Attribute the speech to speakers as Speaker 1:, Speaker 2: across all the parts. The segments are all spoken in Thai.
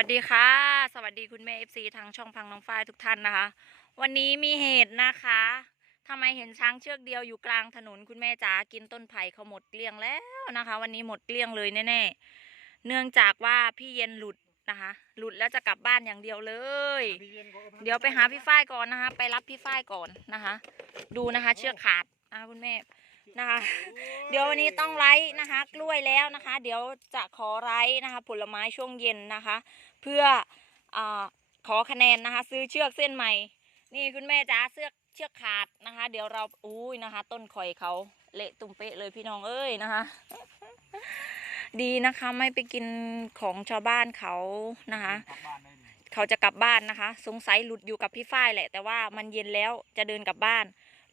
Speaker 1: วัสดีค่ะ สวัสดีคุณแม่เอฟซีทางช่องพังน้องฝ้ายทุกท่านนะคะ วันนี้มีเหตุนะคะทำไมเห็นช้างเชือกเดียวอยู่กลางถนนคุณแม่จ๋ากินต้นไผ่เขาหมดเกลี้ยงแล้วนะคะ วันนี้หมดเกลี้ยงเลยแน่ๆเนื่องจากว่าพี่เย็นหลุดนะคะ หลุดแล้วจะกลับบ้านอย่างเดียวเลย เดี๋ยวไปหาพี่ฝ้ายก่อนนะคะ ไปรับพี่ฝ้ายก่อนนะคะ ดูนะคะเชือกขาดนะคะคุณแม่นะคะ เดี๋ยววันนี้ต้องไลฟ์นะคะ กล้วยแล้วนะคะ เดี๋ยวจะขอไลฟ์นะคะ ผลไม้ช่วงเย็นนะคะ เพื่ออขอคะแนนนะคะ ซื้อเชือกเส้นใหม่ นี่คุณแม่จ๋าเชือกเชือกขาดนะคะ เดี๋ยวเราอุ้ยนะคะ ต้นข่อยเขาเละตุ้มเป๊ะเลยพี่น้องเอ้ยนะคะ ดีนะคะไม่ไปกินของชาวบ้านเขานะคะเขาจะกลับบ้านนะคะ สงสัยหลุดอยู่กับพี่ฝ้ายแหละ แต่ว่ามันเย็นแล้วจะเดินกลับบ้าน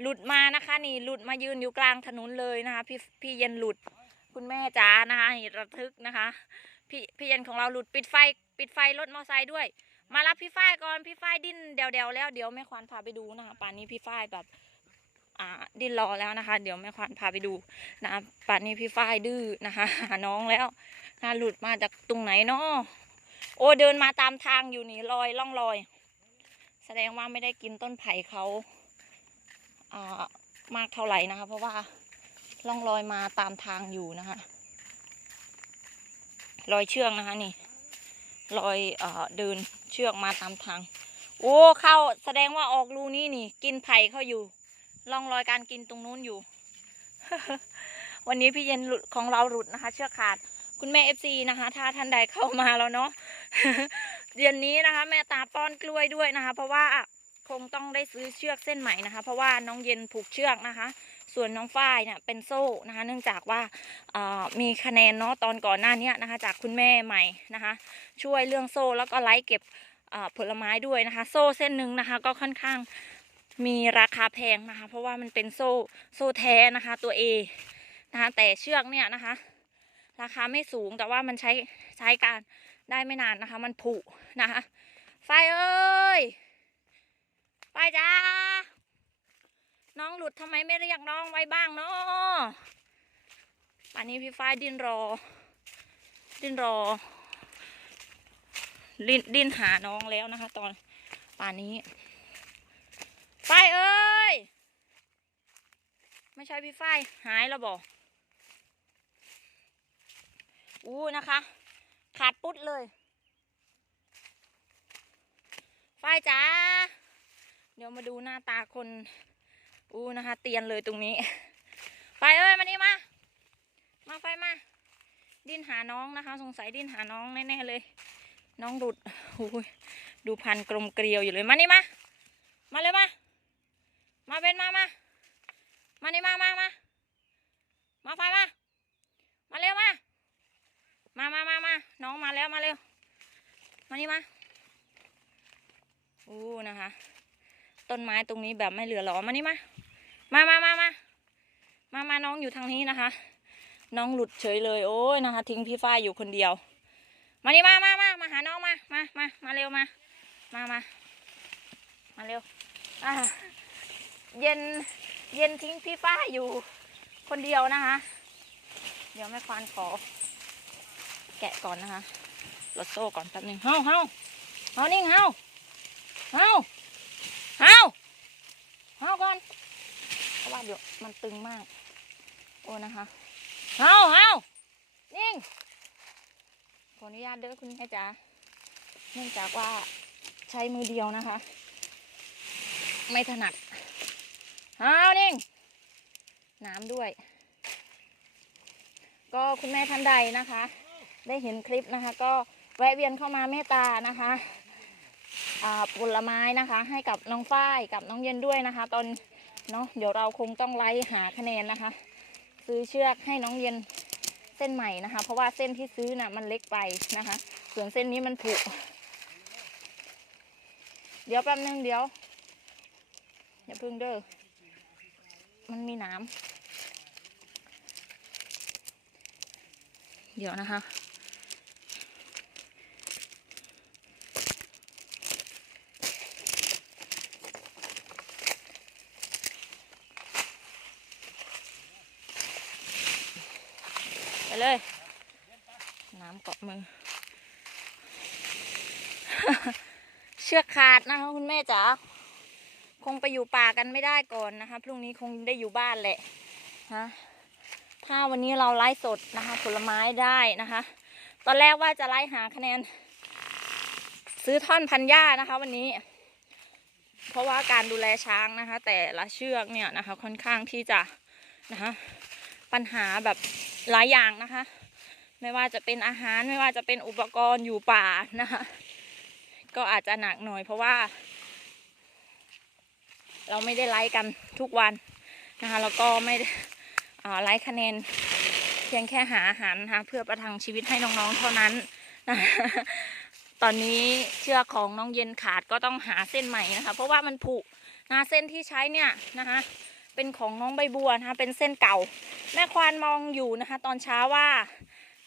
Speaker 1: หลุดมานะคะ นี่หลุดมายืนอยู่กลางถนนเลยนะคะ พี่พี่เย็นหลุดคุณแม่จ๋านะคะระทึกนะคะ พี่พี่เย็นของเราหลุดปิดไฟ ปิดไฟรถมอไซค์ด้วย มารับพี่ฝ้ายก่อนพี่ฝ้ายดิ้นเดียวเดวๆแล้วเดี๋ยวแม่ควานพาไปดูนะคะป่านนี้พี่ฝ้ายแบบอ่าดิ้นรอแล้วนะคะ เดี๋ยวแม่ควานพาไปดูนะคะป่านนี้พี่ฝ้ายดื้อนะคะหาน้องแล้วนะหลุดมาจากตรงไหนเนาะโอ้เดินมาตามทางอยู่นี่ลอยล่องลอย แสดงว่าไม่ได้กินต้นไผ่เขาอ่ามากเท่าไหร่นะคะ เพราะว่าล่องลอยมาตามทางอยู่นะคะ รอยเชือกนะคะนี่ รอยเอ่อเดินเชือกมาตามทาง โอ้เข้าแสดงว่าออกรูนี้นี่ กินไผ่เข้าอยู่ร่องรอยการกินตรงนู้นอยู่ วันนี้พี่เย็นหลุดของเราหลุดนะคะ เชือกขาดคุณแม่เอฟซีนะคะ ถ้าท่านใดเข้ามาแล้วเนาะเดือนนี้นะคะ แม่ตาป้อนกล้วยด้วยนะคะ เพราะว่าคงต้องได้ซื้อเชือกเส้นใหม่นะคะ เพราะว่าน้องเย็นผูกเชือกนะคะ ส่วนน้องฝ้ายเนี่ยเป็นโซ่นะคะ เนื่องจากว่ามีคะแนนเนาะตอนก่อนหน้านี้นะคะ จากคุณแม่ใหม่นะคะ ช่วยเรื่องโซ่แล้วก็ไลฟ์เก็บผลไม้ด้วยนะคะ โซ่เส้นหนึ่งนะคะ ก็ค่อนข้างมีราคาแพงนะคะ เพราะว่ามันเป็นโซ่โซ่แท้นะคะ ตัว A นะคะแต่เชือกเนี่ยนะคะ ราคาไม่สูงแต่ว่ามันใช้ใช้การได้ไม่นานนะคะ มันผุนะคะไฟเอ้ยไฟจ้า น้องหลุดทำไมไม่เรียกน้องไว้บ้างเนาะป่านนี้พี่ฝ้ายดิ้นรอ ดิ้นรอ ดิ้นดิ้นหาน้องแล้วนะคะ ตอนป่านนี้ไฟเอ้ย ไม่ใช่พี่ฝ้ายหายแล้วบอกอู้นะคะ ขาดปุ๊ดเลยฝ้ายจ้าเดี๋ยวมาดูหน้าตาคน อู้นะคะ เตียนเลยตรงนี้ไฟเอ้ยมานี่มา มาไฟมา ดิ้นหาน้องนะคะ สงสัยดิ้นหาน้องแน่ๆเลย น้องดุดโอ้ยดูพันกลมเกลียวอยู่เลยมานี่มา มาเลยมา มาเป็นมามามานี่มามามามาไฟมา มาเร็วมา มามามามาน้องมาแล้วมาเร็ว มานี่มาอู้นะคะ ต้นไม้ตรงนี้แบบไม่เหลือหรอมานี่มา มามามามามามาน้องอยู่ทางนี้นะคะ น้องหลุดเฉยเลยโอ้ยนะคะ ทิ้งพี่ฝ้ายอยู่คนเดียว มานี่มามามามาหาน้องมามามามาเร็วมา มามามาเร็วอ่าเย็นเย็นทิ้งพี่ฝ้ายอยู่คนเดียวนะคะ เดี๋ยวแม่ควานขอ แกะก่อนนะคะลดโซ่ก่อนแป๊บนึงเฮาเฮาเฮานิ่งเฮาเฮาเฮา เฮาก่อนเพราะว่าเดี๋ยวมันตึงมาก โอ้นะคะเฮาเฮานิ่งขออนุญาตเด้อคุณแม่จ๋าเนื่องจากว่าใช้มือเดียวนะคะ ไม่ถนัดเฮานิ่งน้ำด้วย ก็คุณแม่ท่านใดนะคะ ได้เห็นคลิปนะคะ ก็แวะเวียนเข้ามาเมตตานะคะอ่า ผลไม้นะคะ ให้กับน้องฝ้ายกับน้องเย็นด้วยนะคะ ตอนเนาะเดี๋ยวเราคงต้องไล่หาคะแนนนะคะ ซื้อเชือกให้น้องเย็นเส้นใหม่นะคะ เพราะว่าเส้นที่ซื้อน่ะมันเล็กไปนะคะ ส่วนเส้นนี้มันผุเดี๋ยวแป๊บนึงเดี๋ยวอย่าพึ่งเด้อมันมีน้ำเดี๋ยวนะคะ เลย น้ำเกาะมือ เชือกขาดนะคะคุณแม่จ๋าคงไปอยู่ป่ากันไม่ได้ก่อนนะคะพรุ่งนี้คงได้อยู่บ้านแหละฮะถ้าวันนี้เราไลฟ์สดนะคะ ผลไม้ได้นะคะ ตอนแรกว่าจะไล่หาคะแนน ซื้อท่อนพันหญ้านะคะ วันนี้ เพราะว่าการดูแลช้างนะคะ แต่ละเชือกเนี่ยนะคะ ค่อนข้างที่จะนะคะ ปัญหาแบบ หลายอย่างนะคะ ไม่ว่าจะเป็นอาหารไม่ว่าจะเป็นอุปกรณ์อยู่ป่านะคะ ก็อาจจะหนักหน่อยเพราะว่า เราไม่ได้ไลฟ์กันทุกวันนะคะแล้วก็ไม่ได้อ่าไลฟ์คะแนนเพียงแค่หาอาหารนะคะเพื่อประทังชีวิตให้น้องๆเท่านั้นนะะตอนนี้เชือกของน้องเย็นขาดก็ต้องหาเส้นใหม่นะคะ เพราะว่ามันผุนะเส้นที่ใช้เนี่ยนะคะ เป็นของน้องใบบัวนะคะเป็นเส้นเก่า แม่ควานมองอยู่นะคะ ตอนเช้าว่า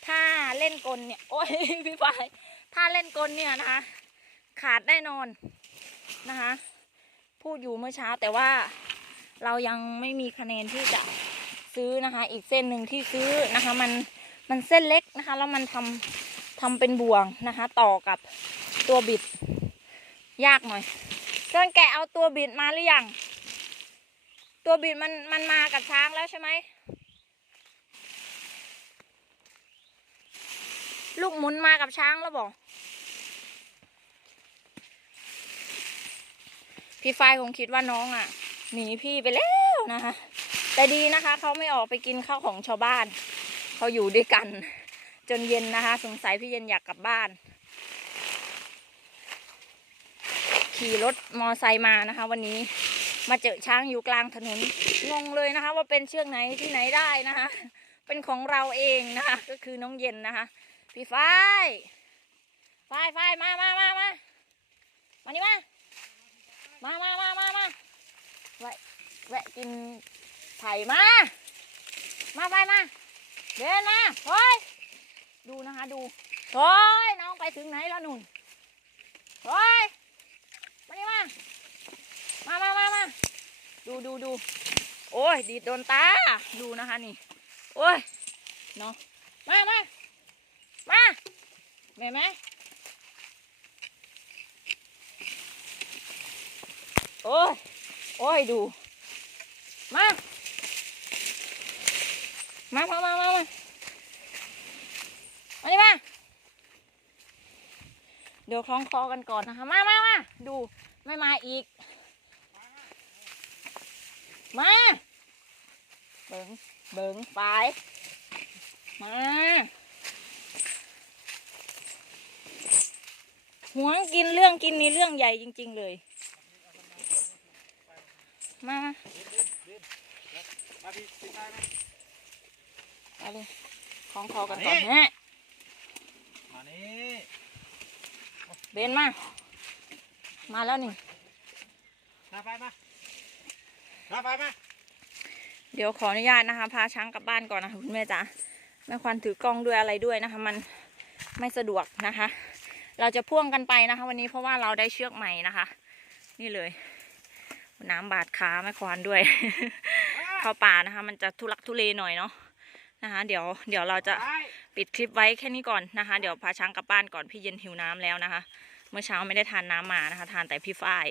Speaker 1: ถ้าเล่นกลเนี่ย โอ้ยพี่ปายถ้าเล่นกลเนี่ยนะคะ ขาดแน่นอนนะคะ พูดอยู่เมื่อเช้าแต่ว่าเรายังไม่มีคะแนนที่จะซื้อนะคะ อีกเส้นหนึ่งที่ซื้อนะคะ มันมันเส้นเล็กนะคะ แล้วมันทำทำเป็นบ่วงนะคะ ต่อกับตัวบิด ยากหน่อยเกินแกะเอาตัวบิดมาหรือยัง ตัวบิดมันมันมากับช้างแล้วใช่ไหม ลูกหมุนมากับช้างแล้วบอก พี่ฝ้ายคงคิดว่าน้องอะ หนีพี่ไปแล้วนะคะ แต่ดีนะคะ เขาไม่ออกไปกินข้าวของชาวบ้าน เขาอยู่ด้วยกัน จนเย็นนะคะ สงสัยพี่เย็นอยากกลับบ้าน ขี่รถมอไซค์มานะคะ วันนี้ มาเจอช้างอยู่กลางถนนงงเลยนะคะ ว่าเป็นเชือกไหนที่ไหนได้นะคะ เป็นของเราเองนะคะ ก็คือน้องเย็นนะคะ พี่ฝ้ายฝ้ายฝ้ายมามามามามานี่มามามามามามาแวะแวะกินไผ่มา มาไปมา เดินมาโอ้ยดูนะคะดูโอ้ยน้องไปถึงไหนแล้วนุ่นโอ้ยมานี่มา มามามามาดูดูดูโอ้ย ดีโดนตา ดูนะคะนี่ โอ้ยเนาะมามามาแม่ไหมโอ้ย โอ้ย ดู มา มามามามามามานี่มา เดี๋ยวคล้องคอกันก่อนนะคะ มามามาดู ไม่มาอีก มา เบิงเบิงไป มาหวงกินเรื่องกินนี่เรื่องใหญ่จริง ๆเลย มา
Speaker 2: มาพี่พี่ชายมา
Speaker 1: ไปเลยคล้องคอกันก่อนฮะ
Speaker 2: มานี่
Speaker 1: เบนมา มาแล้วนี่
Speaker 2: หน้าไฟมา หน้าไฟมา
Speaker 1: เดี๋ยวขออนุญาตนะคะ พาช้างกลับบ้านก่อนนะคะคุณแม่จ๋าแม่ควันถือกล้องด้วยอะไรด้วยนะคะ มันไม่สะดวกนะคะ เราจะพ่วงกันไปนะคะ วันนี้เพราะว่าเราได้เชือกใหม่นะคะ นี่เลย น้ำบาดขาแม่ควานด้วย เข้าป่านะคะ มันจะทุลักทุเลหน่อยเนาะนะคะ เดี๋ยวเดี๋ยวเราจะ
Speaker 2: ปิ
Speaker 1: ดคลิปไว้แค่นี้ก่อนนะคะ เดี๋ยวพาช้างกลับบ้านก่อนพี่เย็นหิวน้ำแล้วนะคะ เมื่อเช้าไม่ได้ทานน้ำมานะคะ ทานแต่พี่ฝ้าย